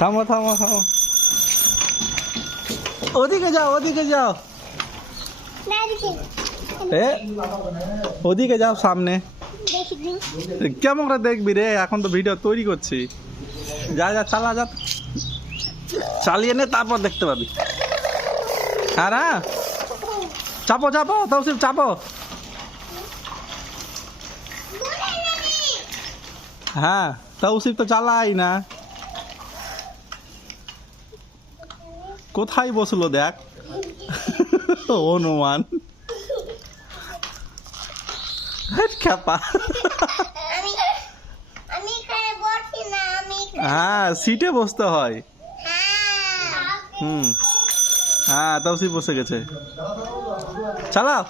থামো থামো থামো, ওদিকে যাও ওদিকে যাও, এ ওদিকে যাও সামনে। কেমন করে দেখবি রে, এখন তো ভিডিও তৈরি করছি। যা যা চালা যা, চালিয়ে নে তারপর দেখতে পাবি। হ্যাঁ চাপো চাপো তৌসিফ চাপো। হ্যাঁ তৌসিফ তো চালাই না, কোথায় বসলো দেখ। অনুমান খ্যাপা। হ্যাঁ সিটে বসতে হয়। হ্যাঁ তৌসিফ বসে গেছে, চালাও।